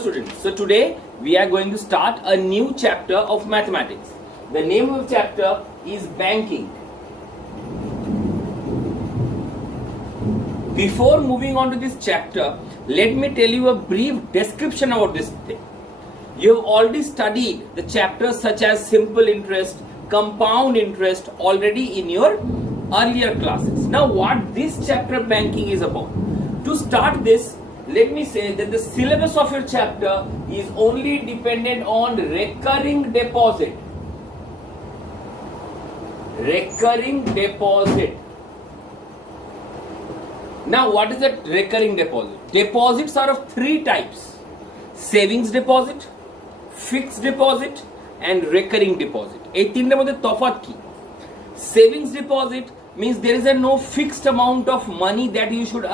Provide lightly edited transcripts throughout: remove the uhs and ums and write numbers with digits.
Students, so today we are going to start a new chapter of mathematics. The name of the chapter is banking. Before moving on to this chapter, let me tell you a brief description about this thing. You have already studied the chapters such as simple interest, compound interest already in your earlier classes. Now what this chapter banking is about? To start this, let me say that the syllabus of your chapter is only dependent on recurring deposit. Recurring deposit. Now what is a recurring deposit? Deposits are of three types: savings deposit, fixed deposit and recurring deposit. এই তিনটার মধ্যে তফাৎ কি? Savings deposit means there is a no fixed amount of money that you should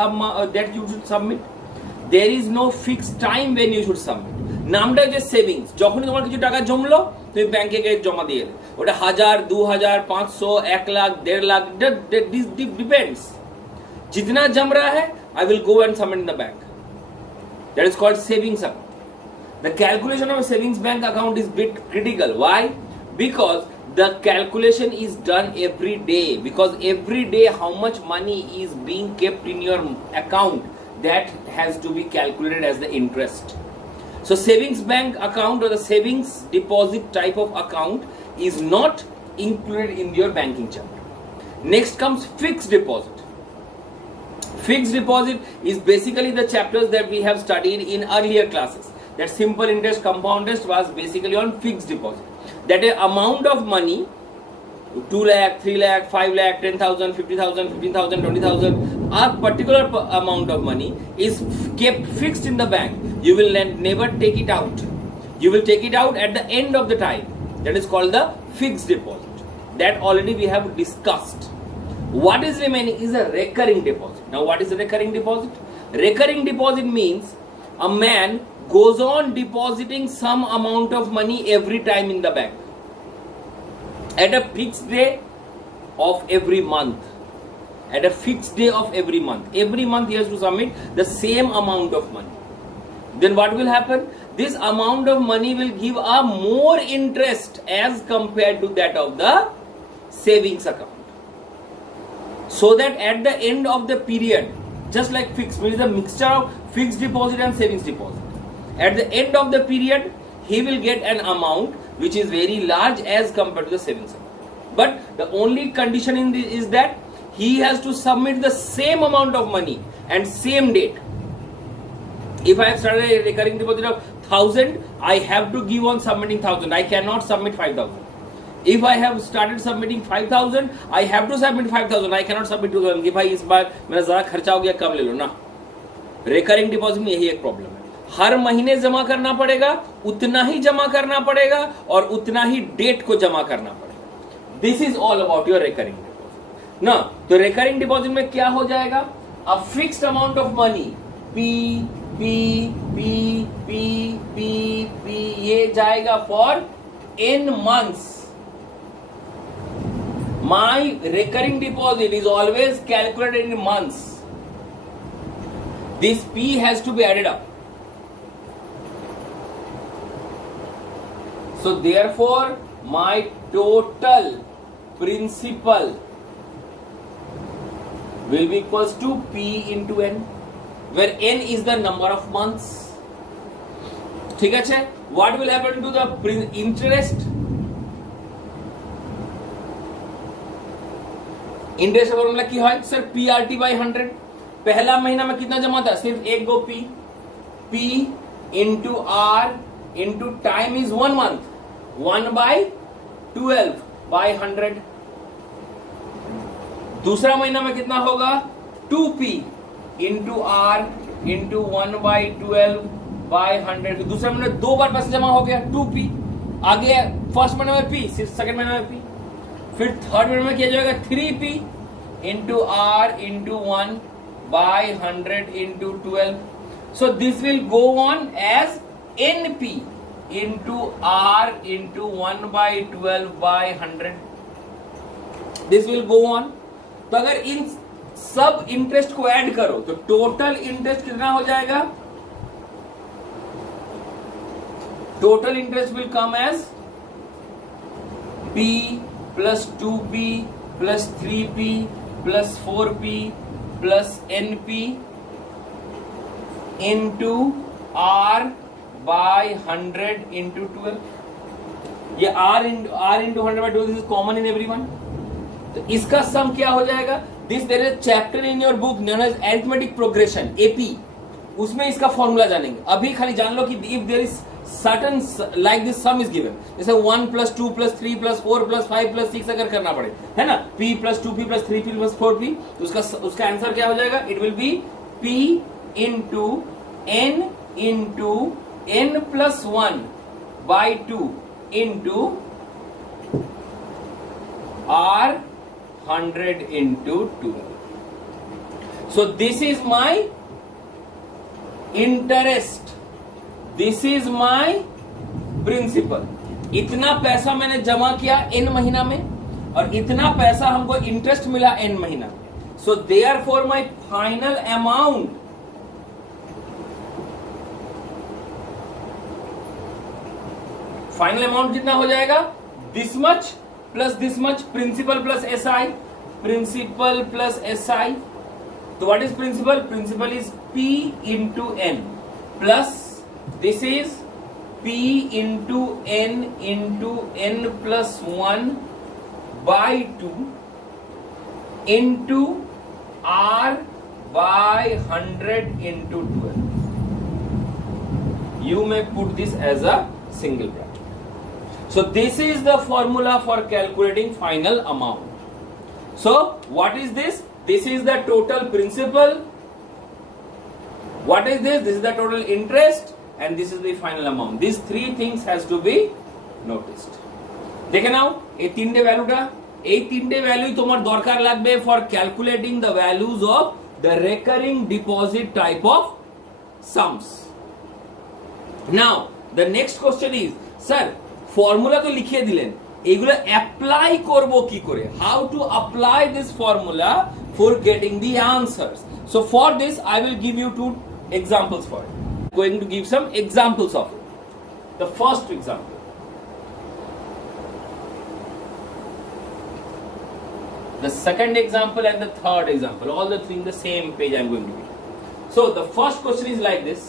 submit. There is no fixed time when you should submit. নামটা যে savings, যখনই তোমার কিছু টাকা জমলো তুমি ব্যাংকে গিয়ে জমা দিয়ে এলে, ওটা 1000, 2000, 500, 1 লাখ, 1.5 লাখ, this depends. जितना जम रहा है I will go and submit in the bank. That is called savings account. The calculation of a savings bank account is bit critical. Why? Because the calculation is done every day. Because every day how much money is being kept in your account, that has to be calculated as the interest. So savings bank account or the savings deposit type of account is not included in your banking chapter. Next comes fixed deposit. Fixed deposit is basically the chapters that we have studied in earlier classes. That simple interest, compound interest was basically on fixed deposit. That a amount of money, 2 lakh, 3 lakh, 5 lakh, 10,000, 50,000, 15,000, 20,000, a particular amount of money is kept fixed in the bank. You will never take it out. You will take it out at the end of the time. That is called the fixed deposit. That already we have discussed. What is remaining is a recurring deposit. Now what is a recurring deposit? Recurring deposit means a man goes on depositing some amount of money every time in the bank at a fixed day of every month. At a fixed day of every month. Every month he has to submit the same amount of money. Then what will happen? This amount of money will give a more interest as compared to that of the savings account. So that at the end of the period, just like fixed, means a mixture of fixed deposit and savings deposit. At the end of the period, he will get an amount which is very large as compared to the savings account. But the only condition in this is that he has to submit the same amount of money and same date. If I have started a recurring deposit of 1,000, I have to give on submitting 1,000. I cannot submit 5,000. If I have started submitting 5,000, I have to submit 5,000. I cannot submit 2,000. कि भाई इस बार मेरा ज़्यादा खर्चा हो गया, कम ले लो ना. Recurring deposit में यही एक प्रॉब्लम है. हर महीने जमा करना पड़ेगा, उतना ही जमा करना पड़ेगा और उतना ही डेट को जमा करना पड़ेगा. This is all about your recurring deposit. ना तो recurring deposit में क्या हो जाएगा? A fixed amount of money, P ये जाएगा for n months. My recurring deposit is always calculated in months. This P has to be added up. So therefore, my total principal will be equals to P into N, where N is the number of months. ठीक है? What will happen to the interest? Interest का formula की है sir PRT by 100. पहला महीना में कितना जमा था? सिर्फ एक गो P into R into time is 1 month. 1/12 by 100. दूसरा महीना में कितना होगा? 2P into R into 1/12 by 100. दूसरा महीने दो बार पैसे जमा हो गया 2P. आगे फर्स्ट महीने में P, सेकंड महीने में P. फिर थर्ड महीने में किया जाएगा 3P into R into 1 by 100 into 12. So this will go on as NP into R into 1/12 by 100. This will go on. तो अगर इन सब इंटरेस्ट को ऐड करो तो टोटल इंटरेस्ट कितना हो जाएगा total interest will come as P plus 2P plus 3P plus 4P plus NP into R by 100 into 12. ये R into 100 by 12 this is common in everyone. तो इसका सम क्या हो जाएगा? This there is chapter in your book known as arithmetic progression AP, उसमें इसका formula जानेंगे. अभी खाली जान लो कि if there is certain like this sum is given, जैसे 1 plus 2 plus 3 plus 4 plus 5 plus 6 अगर करना पड़े, है ना, P plus 2P plus 3P plus 4P, तो उसका आंसर क्या हो जाएगा? It will be P into n plus 1 by 2 into R 100 into 2. So this is my interest, this is my principal. इतना पैसा मैंने जमा किया n महीना में और इतना पैसा हमको इंटरेस्ट मिला n महीना. So therefore my final amount कितना हो जाएगा? This much plus this much, principal plus SI, principal plus SI. तो what is principal? Principal is P into N plus this is P into N plus 1 by 2 into R by 100 into 12. You may put this as a single bracket. So this is the formula for calculating final amount. So what is this? This is the total principal. What is this? This is the total interest and this is the final amount. These three things has to be noticed. দেখে নাও এই তিনটে ভ্যালুটা, এই তিনটে ভ্যালুই তোমার দরকার লাগবে for calculating the values of the recurring deposit type of sums. Now the next question is, sir formula তো লিখিয়ে দিলেন, এগুলো অ্যাপ্লাই করব কি করে? How to apply this formula for getting the answers? So for this I will give you two examples for it. Going to give some examples of it. The first example, the second example and the third example, all the three in the same page I am going to give. So the first question is like this.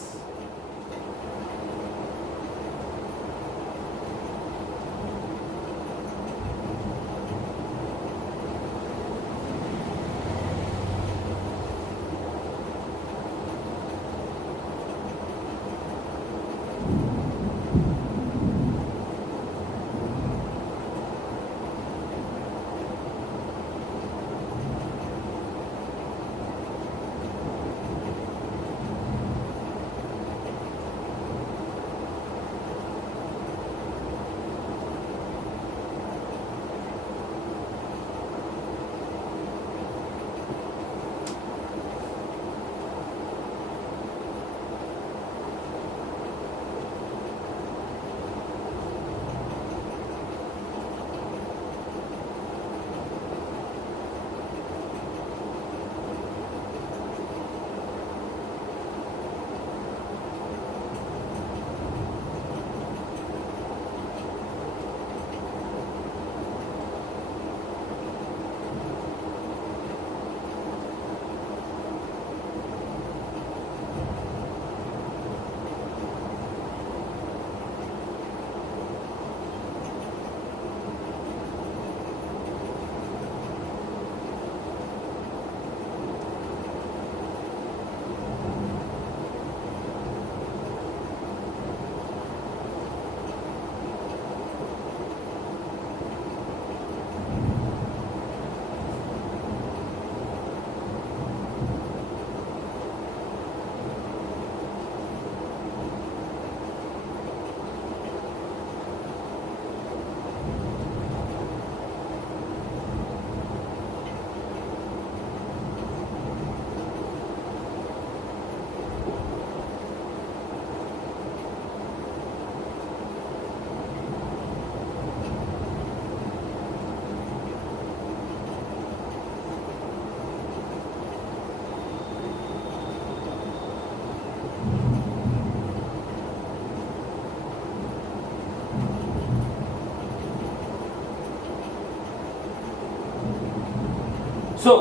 So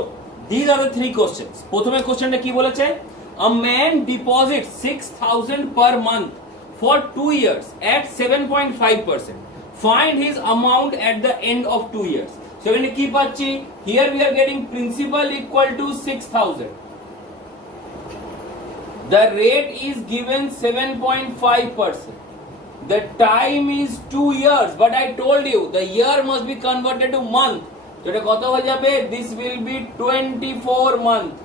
these are the three questions. প্রথমে কোশ্চেনটা কি বলেছে? A man deposits 6,000 per month for 2 years at 7.5%. Find his amount at the end of 2 years. So এখানে কি পাচ্ছি? Here we are getting principal equal to 6,000. The rate is given 7.5%. The time is 2 years, but I told you the year must be converted to month. So এটা কত হয়ে যাবে? This will be 24 month.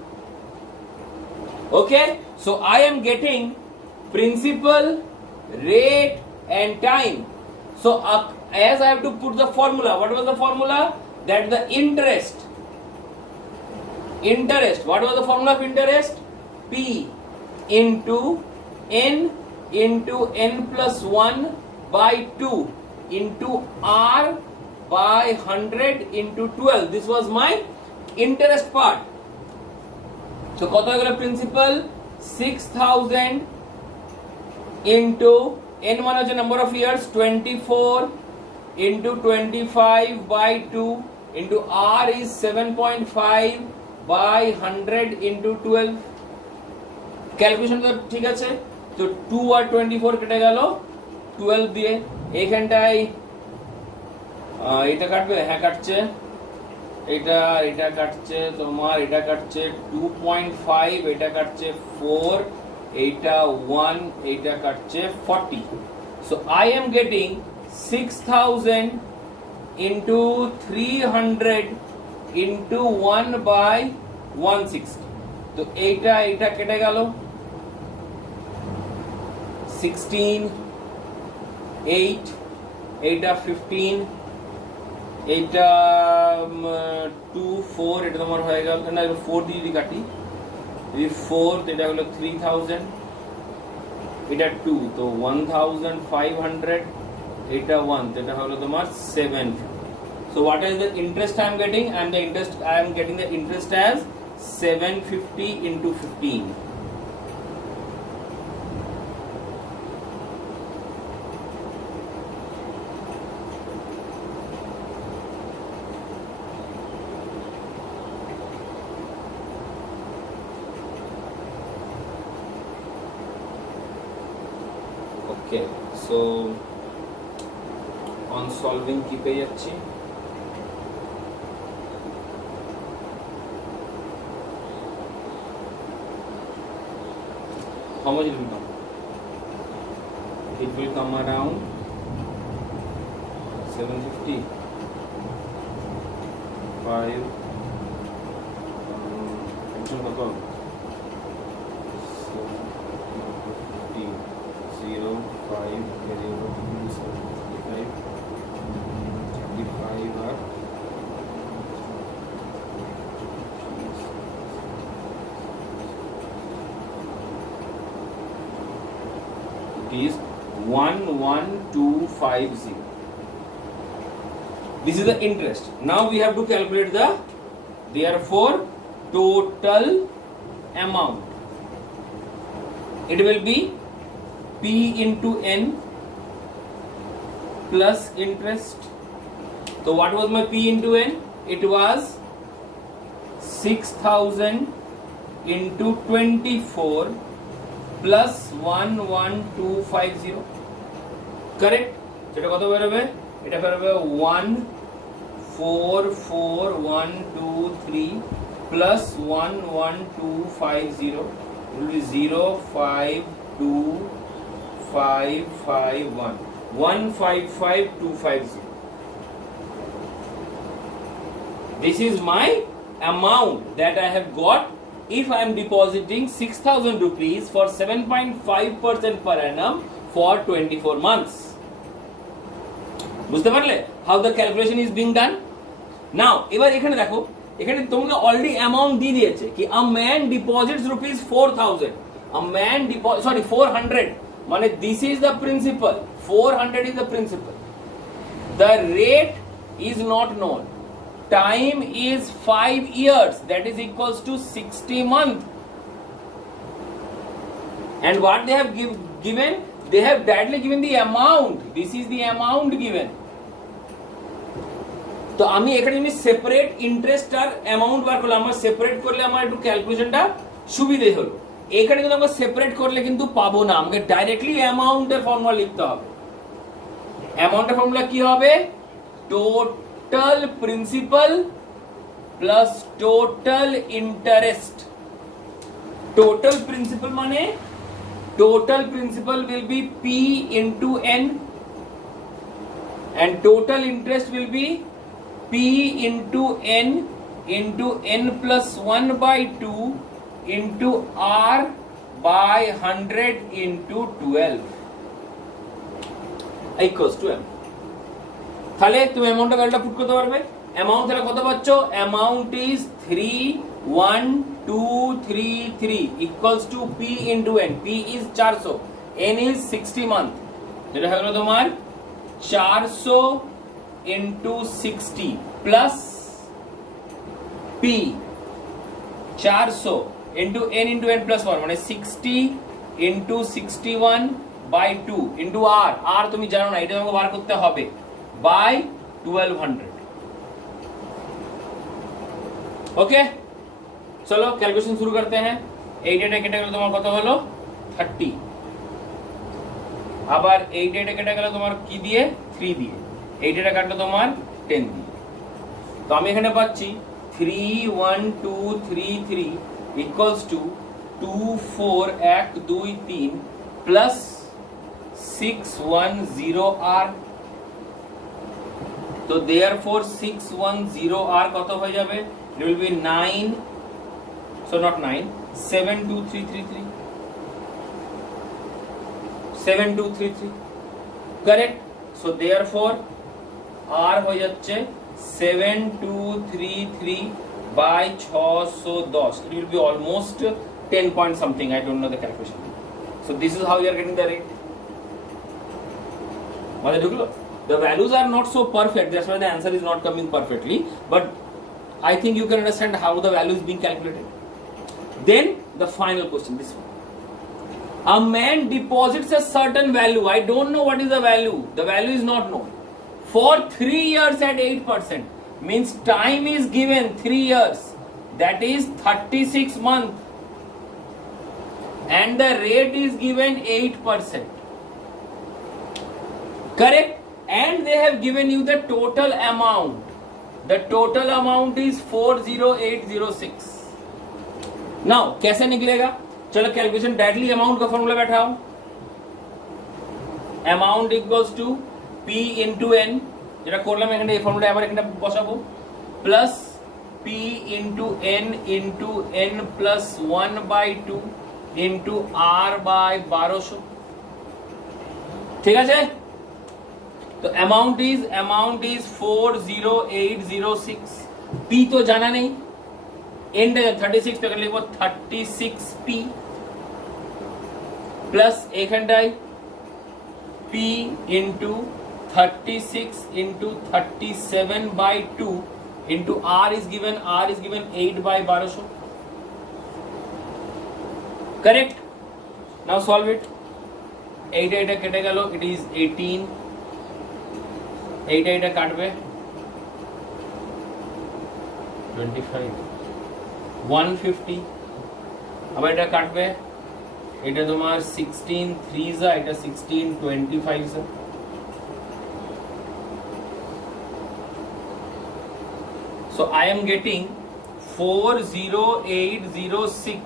Okay, so I am getting principal, rate and time. So as I have to put the formula, what was the formula? That the interest, what was the formula of interest? P into n plus 1 by 2 into r by 100 into 12. This was my interest part. So কত হয়ে গেল principal? 6,000 into n মানে হচ্ছে number of years 24 into 25 by 2 into r is 7.5 by 100 into 12. Calculation তো ঠিক আছে। তো 2 আর 24 কেটে গেল 12 দিয়ে। এইখানটায় এটা কাটবে? হ্যাঁ কাটছে। এটা কাটছে তোমার, এটা কাটছে 2.5, এটা কাটছে 4, এটা 1, এটা কাটছে 40. So I am getting 6,000 into 300 into 1 by 160. তো এটা কেটে গেল 16, 8, এটা 15, এটা 2, 4, এটা তোমার হয়ে গেল না 4 দিয়ে যদি কাটি 4, এটা হলো 3,000, এটা 2 তো 1,500, এটা 1 তো এটা হলো তোমার 750. So what is the interest I am getting? I am getting the interest as 750 into 15. Okay, so on solving কি পেয়ে যাচ্ছি? How much it will come? It will come around 750. 5 0, 5, 35 are it is 11250. This is the interest. Now we have to calculate the therefore total amount. It will be P into N plus interest. So what was my P into N? It was 6,000 into 24 plus 11250. Correct? এটা কত বেরোবে? এটা বেরোবে 144,123 plus 11250. It will be 052,551. 155,250. This is my amount that I have got if I am depositing 6,000 rupees for 7.5% per annum for 24 months. বুঝতে পারলে how the calculation is being done? Now এবার এখানে দেখো, এখানে তোমাকে অলরেডি অ্যামাউন্ট দিয়ে দিয়েছে কি a man deposits rupees 4,000. A man 400 মানে this is the principal, 400 is the principal. The rate is not known. Time is 5 years, that is equals to 60 months. And what they have given, they have directly given the amount. This is the amount given. তো তো আমি এখানে যদি separate interest আর amount বার করলে, আমার separate করলে আমার একটু ক্যালকুলেশনটা সুবিধে হলো। এখানে কিন্তু আমরা সেপারেট করলে কিন্তু পাবো না, আমাকে ডাইরেক্টলি অ্যামাউন্টের ফর্মুলা লিখতে হবে। অ্যামাউন্টের ফর্মুলা কি হবে? Total principal plus total interest. Total principal মানে total principal will be P into N and total interest will be P into N plus 1 by 2 into R by 100 into 12 equals to M. তাহলে তুমি অ্যামাউন্টটা ভ্যালুটা put করতে পারবে। Amount তাহলে কত পাচ্ছ? Amount is 3123 equals to P into N. P is 400, N is 60 month, যেটা হলো তোমার 400 into 60 plus P 400 into N plus 1 মানে 60 into 61 by 2 into R তুমি জানো না, এটা তোমাকে বার করতে হবে by 1200। ओके चलो कैलकुलेशन शुरू करते हैं। 8 কেটে গেল তোমার কত হলো? 30। আবার 8 কেটে গেল তোমার কি দিয়ে? 3 দিয়ে। 8 কাটলো তোমার 10 দিয়ে। তো আমি এখানে পাচ্ছি 31233 ইকুয়ালস টু 24123 প্লাস 610R। তো देयरफॉर 610R কত হয়ে যাবে? It will be 9, so not 9, 72333, 7233, correct? So therefore R হয়ে যাচ্ছে 7233 by 610. It will be almost 10 point something, I don't know the calculation. So this is how you are getting the rate. মাঝে ঢুকলো? The values are not so perfect, that's why the answer is not coming perfectly, but I think you can understand how the value is being calculated. Then the final question, this one. A man deposits a certain value. I don't know what is the value. The value is not known. For 3 years at 8%. Means time is given 3 years. That is 36 months. And the rate is given 8%. Correct? And they have given you the total amount. The total amount is 40806. Now कैसे निकलेगा? चलो calculation directly amount का formula बैठाओ। Amount equals to P into N, যেটা করলাম এখানে এই formula আবার এখানে বসাবো, plus P into N plus 1 by 2 into R by 1200। ঠিক আছে? तो अमाउंट इज 40806। P तो जाना नहीं, एंड 36 पे कर लिखो 36P plus एखंडाई P into 36 into 37 by 2 into R is given 8 by 1200। Correct? Now solve it। 8 কেটে গেল, it is 18। 8 কাটবে 25, 150। আবার এটা কাটবে, এটা তোমার 16 3 যা, এটা 16 25 যা। So I am getting 40806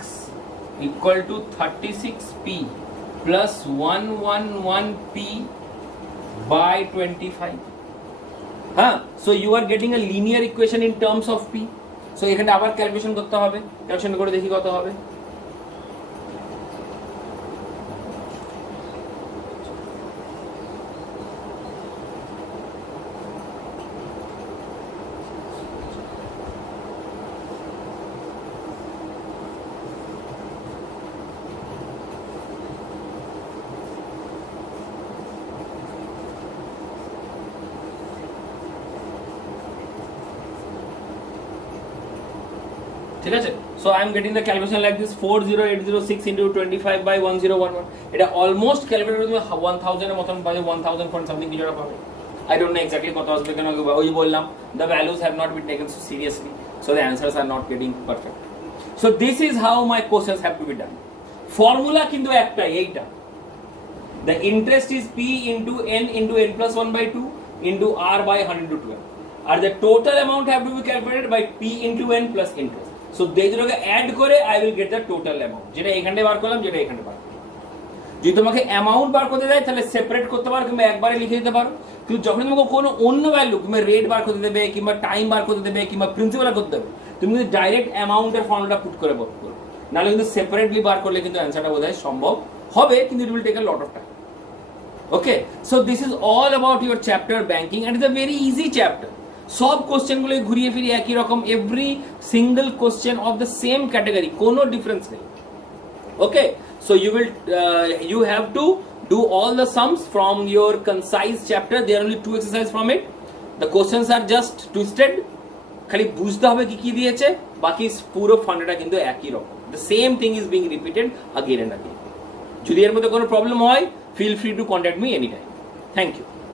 equal to 36P plus 111P by 25। हाँ, so you are getting a linear equation in terms of P। So এখানে আবার ক্যালকুলেশন করতে হবে, ক্যালকুলেশন করে দেখি কত হবে। ঠিক আছে? So I am getting the calculation like this 40806 into 25 by 1011। এটা অলমোস্ট ক্যালকুলেটর তুমি 1000 এর মতন পাবে, 1000 পয়েন্ট সামথিং কিছু পাবে। I don't know exactly কত আসবে কেন ওই বললাম the values have not been taken so seriously so the answers are not getting perfect. So this is how my questions have to be done. Formula কিন্তু একটাই এইটা, the interest is p into n plus 1 by 2 into r by 100 to 12 and the total amount have to be calculated by p into n plus interest. So they দুটোকে add করে I will get the total amount, যেটা এখানে বার করলাম যেটা এখানে বার করলাম। যদি তোমাকে অ্যামাউন্ট বার করতে দেয় তাহলে সেপারেট করতে পারো কিংবা একবারে লিখে দিতে পারো, কিন্তু যখন তোমাকে কোনো অন্য ভ্যালু কিংবা রেট বার করতে দেবে কিংবা টাইম বার করতে দেবে কিংবা প্রিন্সিপাল করতে দেবে, তুমি কিন্তু ডাইরেক্ট অ্যামাউন্টের ফর্মুলাটা পুট করে বার করো, নাহলে কিন্তু সেপারেটলি বার করলে কিন্তু অ্যান্সারটা বোধহয় সম্ভব হবে, কিন্তু it will take a lot of time. Okay, so this is all about your chapter banking and it's a very easy chapter. সব কোশ্চেন গুলো ঘুরিয়ে ফিরিয়ে একই রকম, every single question of the same category, কোনো ডিফারেন্স নেই। ওকে, so you have to do all the sums from your concise chapter. There are only 2 exercises from it. The questions are just twisted, খালি বুঝতে হবে কি কি দিয়েছে, বাকি পুরো ফান্ডাটা কিন্তু একই রকম। The same thing is being repeated again and again. যদি এর মধ্যে কোনো প্রবলেম হয়, feel free to contact me anytime. Thank you.